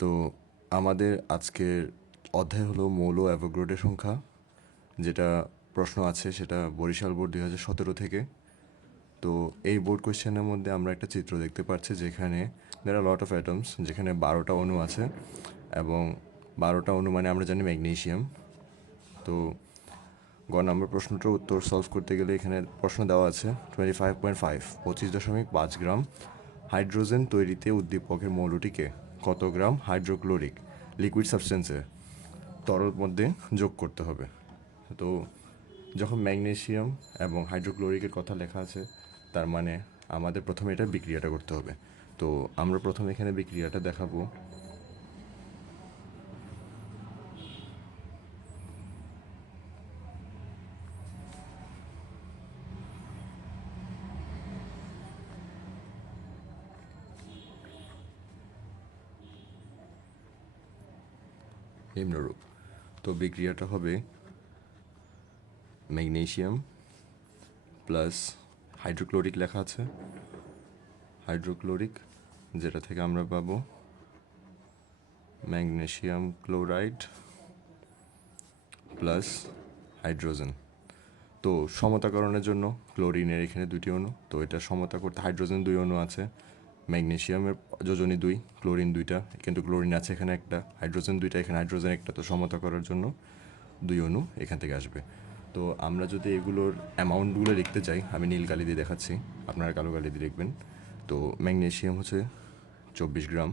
তো আমাদের আজকের অধ্যায় হলো মৌল অ্যাভোগ্রোডের সংখ্যা, যেটা প্রশ্ন আছে সেটা বরিশাল বোর্ড দুই হাজার সতেরো থেকে। তো এই বোর্ড কোয়েশ্চেনের মধ্যে আমরা একটা চিত্র দেখতে পাচ্ছি যেখানে দের আর লট অফ অ্যাটমস যেখানে বারোটা অণু আছে এবং বারোটা অণু মানে আমরা জানি ম্যাগনেশিয়াম। তো গ নম্বর প্রশ্নটার উত্তর সলভ করতে গেলে এখানে প্রশ্ন দেওয়া আছে টোয়েন্টি ফাইভ পয়েন্ট ফাইভ পঁচিশ দশমিক পাঁচ গ্রাম হাইড্রোজেন তৈরিতে উদ্দীপকের মৌলটিকে কত গ্রাম হাইড্রোক্লোরিক লিকুইড সাবস্টেন্সে তরল মধ্যে যোগ করতে হবে। তো যখন ম্যাগনেশিয়াম এবং হাইড্রোক্লোরিকের কথা লেখা আছে, তার মানে আমাদের প্রথমে এটা বিক্রিয়াটা করতে হবে। তো আমরা প্রথমে এখানে বিক্রিয়াটা দেখাবো। নিম্নরূপ তো বিক্রিয়াটা হবে ম্যাগনেসিয়াম প্লাস হাইড্রোক্লোরিক লেখা আছে। হাইড্রোক্লোরিক, যেটা থেকে আমরা পাবো ম্যাগনেসিয়াম ক্লোরাইড প্লাস হাইড্রোজেন। তো সমতাকরণের জন্য ক্লোরিনের এখানে দুটি অণু, তো এটা সমতা করতে হাইড্রোজেন দুই অণু আছে। ম্যাগনেসিয়ামের যোজনী দুই, ক্লোরিন দুইটা, কিন্তু ক্লোরিন আছে এখানে একটা, হাইড্রোজেন দুইটা, এখানে হাইড্রোজেন একটা, তো সমতা করার জন্য দুই অণু এখান থেকে আসবে। তো আমরা যদি এগুলোর অ্যামাউন্টগুলো লিখতে চাই, আমি নীল কালি দিয়ে দেখাচ্ছি, আপনারা কালো কালি দিয়ে লিখবেন তো ম্যাগনেশিয়াম হচ্ছে চব্বিশ gram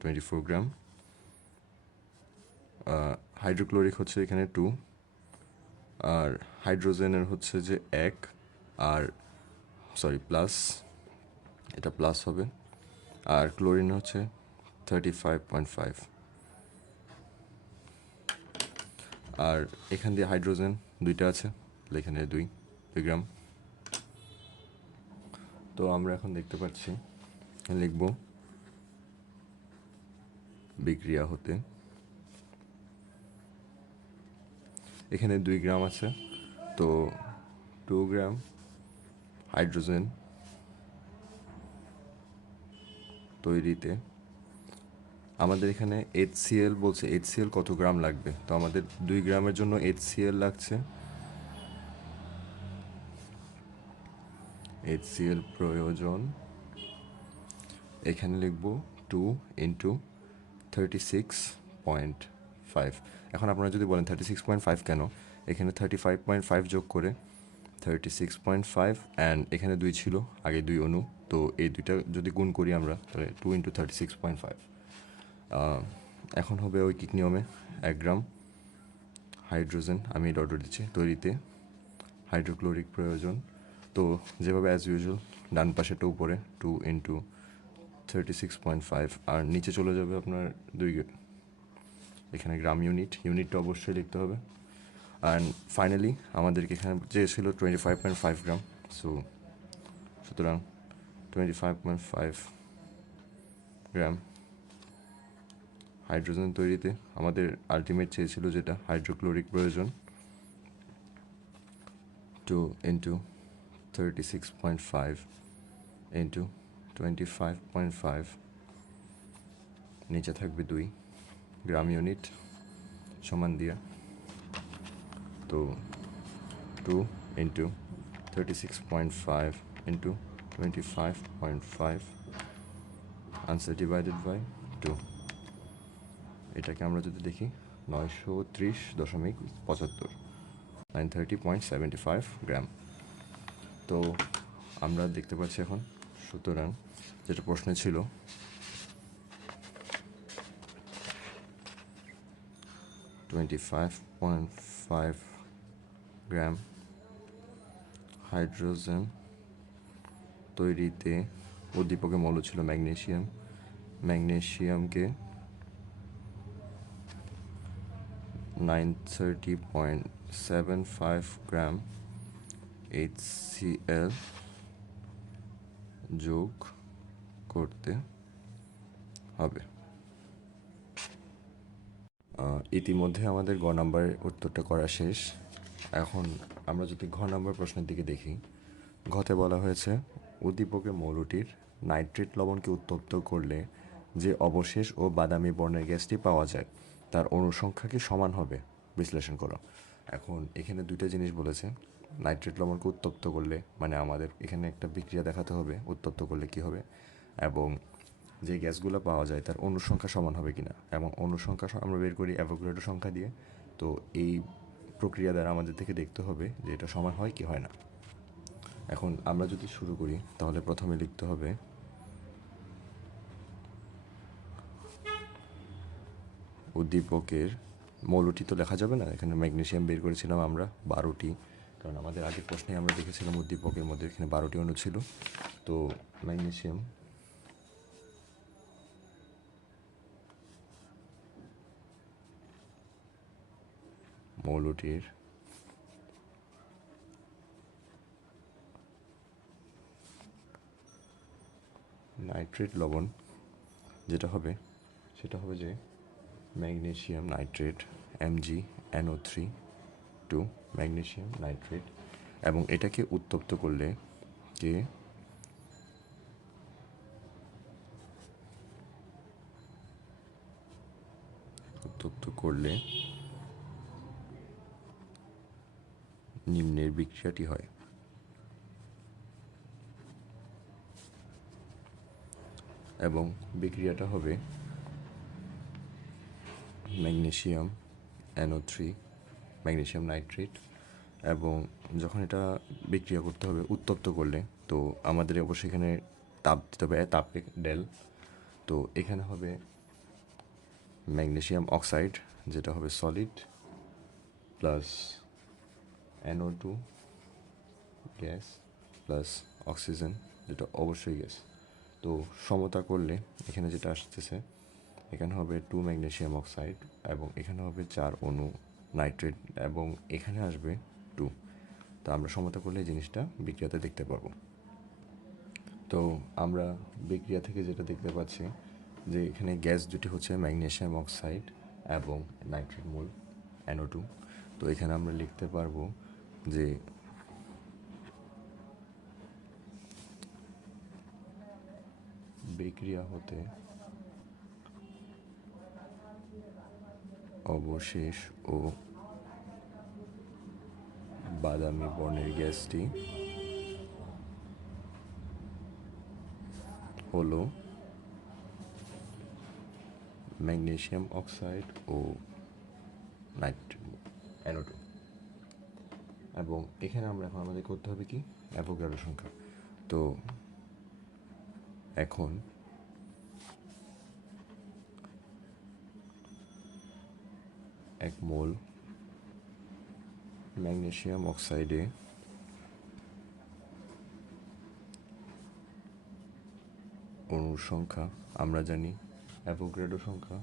twenty four gram hydrochloric হচ্ছে এখানে টু আর হাইড্রোজেনের হচ্ছে যে এক, আর সরি প্লাস এটা প্লাস হবে। আর ক্লোরিন হচ্ছে থার্টি ফাইভ পয়েন্ট ফাইভ আর এখান দিয়ে হাইড্রোজেন দুইটা আছে, এখানে দুই দুই গ্রাম তো আমরা এখন দেখতে পাচ্ছি, লিখব বিক্রিয়া হতে। এখানে দুই গ্রাম আছে, তো টু গ্রাম হাইড্রোজেন তৈরিতে। আমাদের এখানে এইচ সিএল বলছে এইচ সিএল কত গ্রাম লাগবে? তো আমাদের দুই গ্রামের জন্য এইচ সিএল লাগছে। এইচ সিএল প্রয়োজন। এখানে লিখব two into thirty six point five. এখন আপনারা যদি বলেন থার্টি সিক্স পয়েন্ট ফাইভ কেন? এখানে থার্টি ফাইভ পয়েন্ট ফাইভ যোগ করে thirty six point five and এখানে দুই ছিল, আগে দুই অনু। তো এই দুইটা যদি গুণ করি আমরা, তাহলে two into thirty six point five এখন হবে ঐকিক নিয়মে এক গ্রাম। হাইড্রোজেন, আমি এটা অর্ডার দিচ্ছি তৈরিতে। হাইড্রোক্লোরিক প্রয়োজন। তো যেভাবে অ্যাজ ইউজুয়াল ডান পাশেটা উপরে two into thirty six point five আর নিচে চলে যাবে আপনার দুই এখানে গ্রাম ইউনিট ইউনিটটা অবশ্যই লিখতে হবে। অ্যান্ড ফাইনালি আমাদেরকে এখানে চেয়েছিল twenty five point five gram so সুতরাং twenty five point five gram hydrogen তৈরিতে আমাদের আলটিমেট চেয়েছিল যেটা হাইড্রোক্লোরিক প্রয়োজন two into thirty six point five into twenty five point five নিচে থাকবে দুই গ্রাম ইউনিট সমান দিয়া তো two into thirty six point five into twenty five point five answer divided by two এটাকে আমরা যদি দেখি, নয়শো ত্রিশ দশমিক পঁচাত্তর nine thirty point seventy five gram তো আমরা দেখতে পাচ্ছি এখন, সুতরাং যেটা প্রশ্নে ছিল twenty five point five gram hydrogen তৈরিতে উদ্দীপকের মৌল ছিল magnesium ম্যাগনেসিয়ামকে nine thirty point seven five gram H C L যোগ করতে হবে। ইতিমধ্যে আমাদের গ নাম্বারের উত্তরটা করা শেষ। এখন আমরা যদি ঘ নাম্বার প্রশ্নের দিকে দেখি, ঘতে বলা হয়েছে, উদ্দীপকে মৌলটির নাইট্রেট লবণকে উত্তপ্ত করলে যে অবশেষ ও বাদামি বর্ণের গ্যাসটি পাওয়া যায়, তার অনুসংখ্যাকে সমান হবে? বিশ্লেষণ করো। এখন এখানে দুইটা জিনিস বলেছে, নাইট্রেট লবণকে উত্তপ্ত করলে মানে আমাদের এখানে একটা বিক্রিয়া দেখাতে হবে, উত্তপ্ত করলে কি হবে? এবং যে গ্যাসগুলো পাওয়া যায়, তার অনুসংখ্যা সমান হবে কিনা? এবং অনুসংখ্যা আমরা বের করি অ্যাভোগ্রেডো সংখ্যা দিয়ে। তো এই প্রক্রিয়া দ্বারা আমাদের থেকে দেখতে হবে যে এটা সমান হয় কি হয় না। এখন আমরা যদি শুরু করি, তাহলে প্রথমে লিখতে হবে, উদ্দীপকের মৌলটি তো লেখা যাবে না, এখানে ম্যাগনেশিয়াম বের করেছিলাম আমরা, বারোটি, কারণ আমাদের আগের প্রশ্নে আমরা দেখেছিলাম উদ্দীপকের মধ্যে এখানে বারোটি অণু ছিল, তো ম্যাগনেসিয়াম মৌলটির। নাইট্রেট লবণ যেটা হবে, সেটা হবে যে magnesium nitrate M G N O three two magnesium nitrate. এবং এটাকে উত্তপ্ত করলে যে উত্তপ্ত করলে নিম্নের বিক্রিয়াটি হয়। এবং বিক্রিয়াটা হবে magnesium N O three magnesium nitrate এবং যখন এটা বিক্রিয়া করতে হবে উত্তপ্ত করলে, তো আমাদের অবশ্যই এখানে তাপ দিতে হবে তাপে ডেল। তো এখানে হবে ম্যাগনেশিয়াম অক্সাইড, যেটা হবে solid plus N O two gas plus oxygen যেটা অবশ্যই গ্যাস তো সমতা করলে এখানে যেটা আসতেছে, এখানে হবে টু ম্যাগনেসিয়াম অক্সাইড এবং এখানে হবে চার অণু নাইট্রেট এবং এখানে আসবে টু তো আমরা সমতা করলে এই জিনিসটা বিক্রিয়াতে দেখতে পাবো তো আমরা বিক্রিয়া থেকে যেটা দেখতে পাচ্ছি যে এখানে গ্যাস দুটি হচ্ছে ম্যাগনেসিয়াম অক্সাইড এবং নাইট্রেট মূল অ্যানো টু তো এখানে আমরা লিখতে পারব যে বিক্রিয়া হতে অবশেষ ও বাদামি বর্ণের গ্যাসটি হল ম্যাগনেশিয়াম অক্সাইড ও নাইট্রেট অ্যানোটো এবং এখানে আমরা এখন আমাদের করতে হবে কি? অ্যাভোগাড্রো সংখ্যা। তো এখন এক মোল ম্যাগনেসিয়াম অক্সাইডে অণুর সংখ্যা, আমরা জানি অ্যাভোগ্রেডো সংখ্যা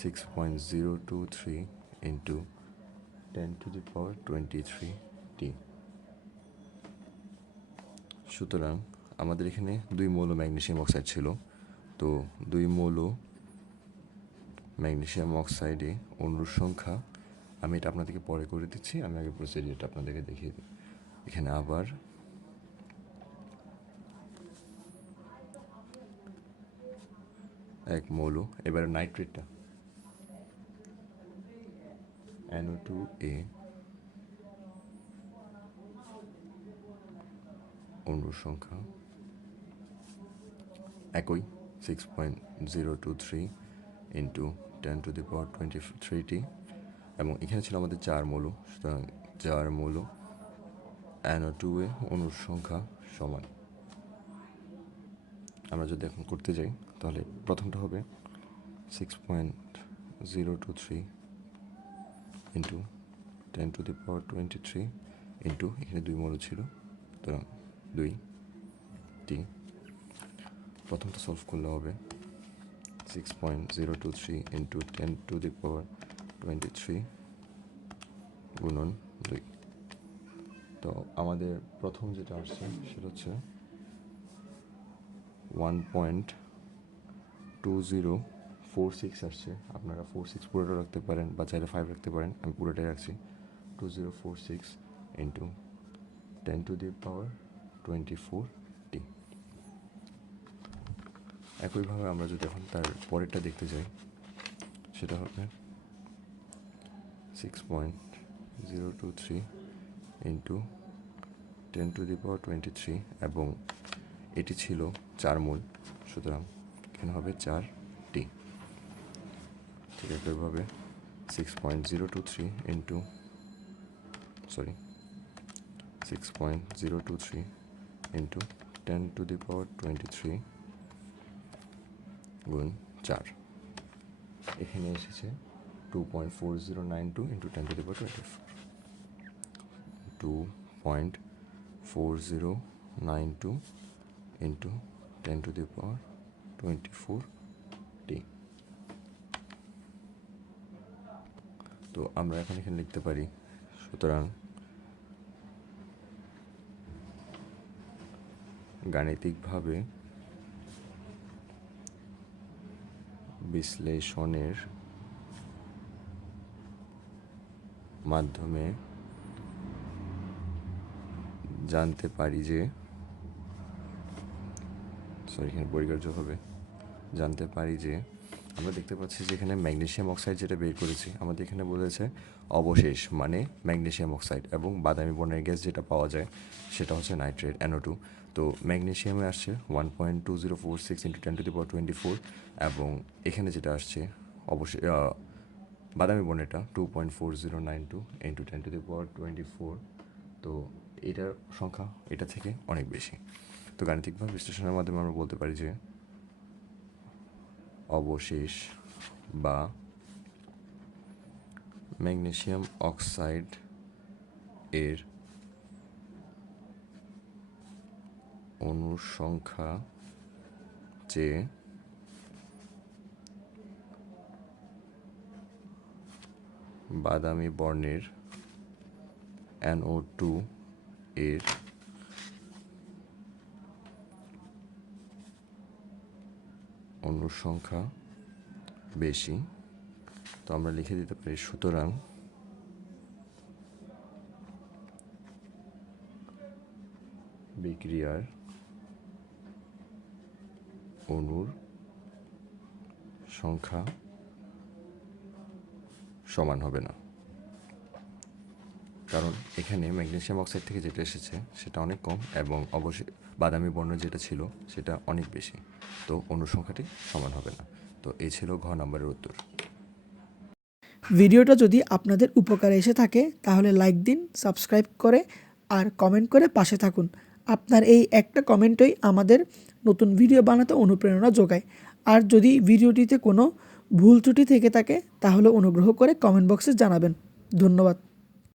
six point zero two three into ten to the power twenty three টি সুতরাং আমাদের এখানে দুই মৌল ম্যাগনেসিয়াম অক্সাইড ছিল। তো দুই মৌল ম্যাগনেসিয়াম অক্সাইডে অণুর সংখ্যা আমি এটা আপনাদেরকে পরে করে দিচ্ছি। আমি আগে প্রসিডিওরটা আপনাদেরকে দেখিয়ে দিই। এখানে আবার এক মৌল, এবারে নাইট্রেটটা NO টু এ অণুর সংখ্যা একই six point zero two three into ten to the power twenty thirty এবং এখানে ছিল আমাদের চার মৌল, সুতরাং চার মৌল অ্যানো টু এ অণুর সংখ্যা সমান। আমরা যদি এখন করতে যাই, তাহলে প্রথমটা হবে six point zero two three into ten to the power twenty three into এখানে দুই মৌল ছিল, সুতরাং দুই টি প্রথমটা সলভ করলে হবে six point zero two three into ten to the power twenty three গুণন দুই। তো আমাদের প্রথম যেটা আসছে সেটা হচ্ছে one point two zero four six আসছে। আপনারা ফোর সিক্স পুরোটা রাখতে পারেন বা চাইলে ফাইভ রাখতে পারেন। আমি পুরোটাই রাখছি। Two zero four six into ten to the power twenty four টি একইভাবে আমরা যদি এখন তার পরেরটা দেখতে যাই, সেটা হবে six point zero two three into ten to the power twenty three এবং এটি ছিল চার মূল। সুতরাং এখানে হবে চার ঠিক একইভাবে six point zero two three into sorry six point zero two three into ten to the power twenty three গুণ চার। এখানে এসেছে two point four zero nine two into ten to the power twenty four two point four zero nine two into ten to the power twenty four টি তো আমরা এখন এখানে লিখতে পারি। সুতরাং গাণিতিকভাবে বিশ্লেষণের মাধ্যমে জানতে পারি যে সরি এখানে পরিকার্য হবে জানতে পারি যে আমরা দেখতে পাচ্ছি যে এখানে ম্যাগনেসিয়াম অক্সাইড যেটা বের করেছি, আমাদের এখানে বলেছে অবশেষ মানে ম্যাগনেশিয়াম অক্সাইড এবং বাদামি বর্ণের গ্যাস যেটা পাওয়া যায় সেটা হচ্ছে নাইট্রেট অ্যানো টু তো ম্যাগনেসিয়ামে আসছে one point two zero four six into ten to the power twenty four এবং এখানে যেটা আসছে অবশ্যই বাদামি বর্ণেরটা two point four zero nine two into ten to the power twenty four তো এটার সংখ্যা এটা থেকে অনেক বেশি। তো গাণিতিকভাবে বিশ্লেষণের মাধ্যমে আমরা বলতে পারি যে অবশেষ বা ম্যাগনেসিয়াম অক্সাইড এর অণুর সংখ্যা চেয়ে বাদামি বর্ণের NO টু এর অণুর সংখ্যা বেশি, তো আমরা লিখে দিতে পারি সুতরাং বিক্রিয়ার অণুর সংখ্যা সমান হবে না। কারণ এখানে ম্যাগনেসিয়াম অক্সাইড থেকে যেটা এসেছে সেটা অনেক কম এবং অবশ্যই বাদামি বর্ণ যেটা ছিল, সেটা অনেক বেশি। তো অনুসংখ্যাটি সমান হবে না। তো এই ছিল ঘ নম্বরের উত্তর। ভিডিওটা যদি আপনাদের উপকারে এসে থাকে, তাহলে লাইক দিন সাবস্ক্রাইব করে, আর কমেন্ট করে পাশে থাকুন। আপনার এই একটা কমেন্টই আমাদের নতুন ভিডিও বানাতে অনুপ্রেরণা যোগায়। আর যদি ভিডিওটিতে কোনো ভুল ত্রুটি থেকে থাকে, তাহলে অনুগ্রহ করে কমেন্ট বক্সে জানাবেন। ধন্যবাদ।